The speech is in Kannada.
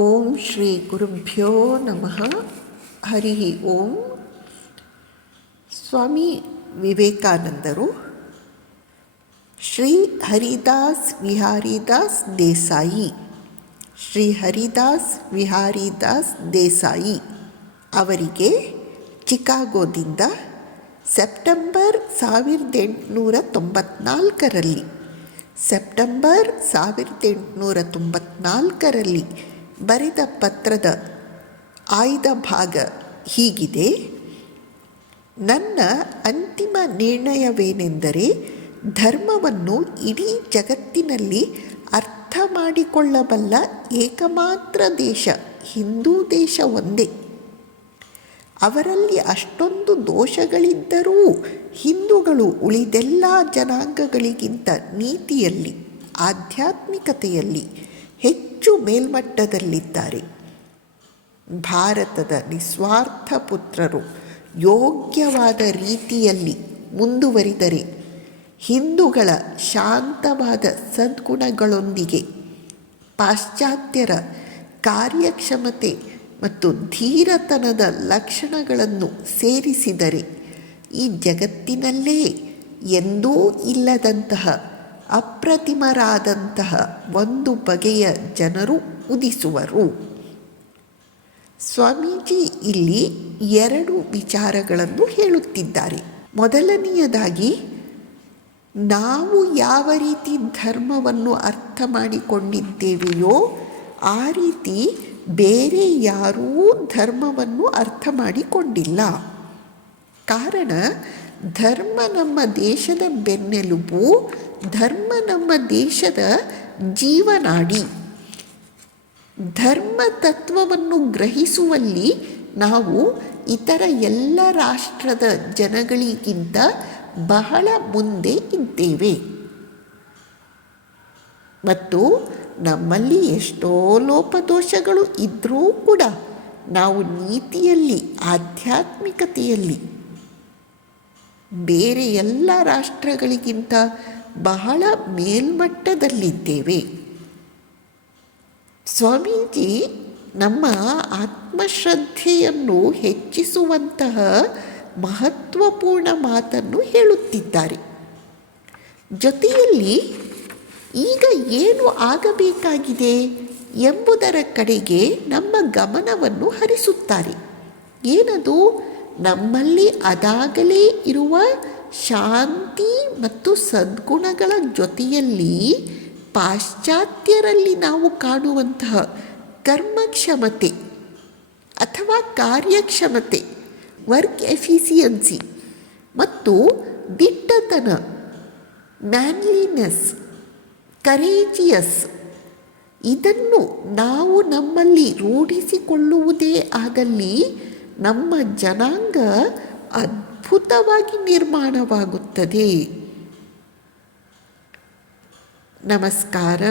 ಓಂ ಶ್ರೀ ಗುರುಭ್ಯೋ ನಮಃ. ಹರಿ ಓಂ. ಸ್ವಾಮಿ ವಿವೇಕಾನಂದರು ಶ್ರೀ ಹರಿದಾಸ್ ವಿಹಾರಿದಾಸ್ ದೇಸಾಯಿ ಅವರಿಗೆ ಚಿಕಾಗೋದಿಂದ ಸೆಪ್ಟೆಂಬರ್ 1894ರಲ್ಲಿ ಬರೆದ ಪತ್ರದ ಆಯ್ದ ಭಾಗ ಹೀಗಿದೆ. ನನ್ನ ಅಂತಿಮ ನಿರ್ಣಯವೇನೆಂದರೆ, ಧರ್ಮವನ್ನು ಇಡೀ ಜಗತ್ತಿನಲ್ಲಿ ಅರ್ಥ ಮಾಡಿಕೊಳ್ಳಬಲ್ಲ ಏಕಮಾತ್ರ ದೇಶ ಹಿಂದೂ ದೇಶ ಒಂದೇ. ಅವರಲ್ಲಿ ಅಷ್ಟೊಂದು ದೋಷಗಳಿದ್ದರೂ ಹಿಂದೂಗಳು ಉಳಿದೆಲ್ಲ ಜನಾಂಗಗಳಿಗಿಂತ ನೀತಿಯಲ್ಲಿ, ಆಧ್ಯಾತ್ಮಿಕತೆಯಲ್ಲಿ ಹೆಚ್ಚು ಮೇಲ್ಮಟ್ಟದಲ್ಲಿದ್ದಾರೆ. ಭಾರತದ ನಿಸ್ವಾರ್ಥ ಪುತ್ರರು ಯೋಗ್ಯವಾದ ರೀತಿಯಲ್ಲಿ ಮುಂದುವರಿದರೆ ಹಿಂದೂಗಳ ಶಾಂತವಾದ ಸದ್ಗುಣಗಳೊಂದಿಗೆ ಪಾಶ್ಚಾತ್ಯರ ಕಾರ್ಯಕ್ಷಮತೆ ಮತ್ತು ಧೀರತನದ ಲಕ್ಷಣಗಳನ್ನು ಸೇರಿಸಿದರೆ ಈ ಜಗತ್ತಿನಲ್ಲೇ ಎಂದೂ ಇಲ್ಲದಂತಹ ಅಪ್ರತಿಮರಾದಂತಹ ಒಂದು ಬಗೆಯ ಜನರು ಉದಿಸುವರು. ಸ್ವಾಮೀಜಿ ಇಲ್ಲಿ 2 ವಿಚಾರಗಳನ್ನು ಹೇಳುತ್ತಿದ್ದಾರೆ. ಮೊದಲನೆಯದಾಗಿ, ನಾವು ಯಾವ ರೀತಿ ಧರ್ಮವನ್ನು ಅರ್ಥ ಮಾಡಿಕೊಂಡಿದ್ದೇವೆಯೋ ಆ ರೀತಿ ಬೇರೆ ಯಾರೂ ಧರ್ಮವನ್ನು ಅರ್ಥ ಮಾಡಿಕೊಂಡಿಲ್ಲ. ಕಾರಣ, ಧರ್ಮ ನಮ್ಮ ದೇಶದ ಬೆನ್ನೆಲುಬು, ಧರ್ಮ ನಮ್ಮ ದೇಶದ ಜೀವನಾಡಿ. ಧರ್ಮ ತತ್ವವನ್ನು ಗ್ರಹಿಸುವಲ್ಲಿ ನಾವು ಇತರ ಎಲ್ಲ ರಾಷ್ಟ್ರದ ಜನಗಳಿಗಿಂತ ಬಹಳ ಮುಂದೆ ಇದ್ದೇವೆ. ಮತ್ತು ನಮ್ಮಲ್ಲಿ ಎಷ್ಟೋ ಲೋಪದೋಷಗಳು ಇದ್ದರೂ ಕೂಡ ನಾವು ನೀತಿಯಲ್ಲಿ, ಆಧ್ಯಾತ್ಮಿಕತೆಯಲ್ಲಿ ಬೇರೆ ಎಲ್ಲ ರಾಷ್ಟ್ರಗಳಿಗಿಂತ ಬಹಳ ಮೇಲ್ಮಟ್ಟದಲ್ಲಿದ್ದೇವೆ. ಸ್ವಾಮೀಜಿ ನಮ್ಮ ಆತ್ಮಶ್ರದ್ಧೆಯನ್ನು ಹೆಚ್ಚಿಸುವಂತಹ ಮಹತ್ವಪೂರ್ಣ ಮಾತನ್ನು ಹೇಳುತ್ತಿದ್ದಾರೆ. ಜೊತೆಯಲ್ಲಿ ಈಗ ಏನು ಆಗಬೇಕಾಗಿದೆ ಎಂಬುದರ ಕಡೆಗೆ ನಮ್ಮ ಗಮನವನ್ನು ಹರಿಸುತ್ತಾರೆ. ಏನದು? ನಮ್ಮಲ್ಲಿ ಅದಾಗಲೇ ಇರುವ ಶಾಂತಿ ಮತ್ತು ಸದ್ಗುಣಗಳ ಜೊತೆಯಲ್ಲಿ ಪಾಶ್ಚಾತ್ಯರಲ್ಲಿ ನಾವು ಕಾಣುವಂತಹ ಕರ್ಮಕ್ಷಮತೆ ಅಥವಾ ಕಾರ್ಯಕ್ಷಮತೆ, ವರ್ಕ್ ಎಫಿಸಿಯನ್ಸಿ ಮತ್ತು ದಿಟ್ಟತನ, ಮ್ಯಾನ್ಲಿನೆಸ್, ಕರೇಜಿಯಸ್, ಇದನ್ನು ನಾವು ನಮ್ಮಲ್ಲಿ ರೂಢಿಸಿಕೊಳ್ಳುವುದೇ ಆದಲ್ಲಿ ನಮ್ಮ ಜನಾಂಗ ಅದ್ಭುತವಾಗಿ ನಿರ್ಮಾಣವಾಗುತ್ತದೆ. ನಮಸ್ಕಾರ.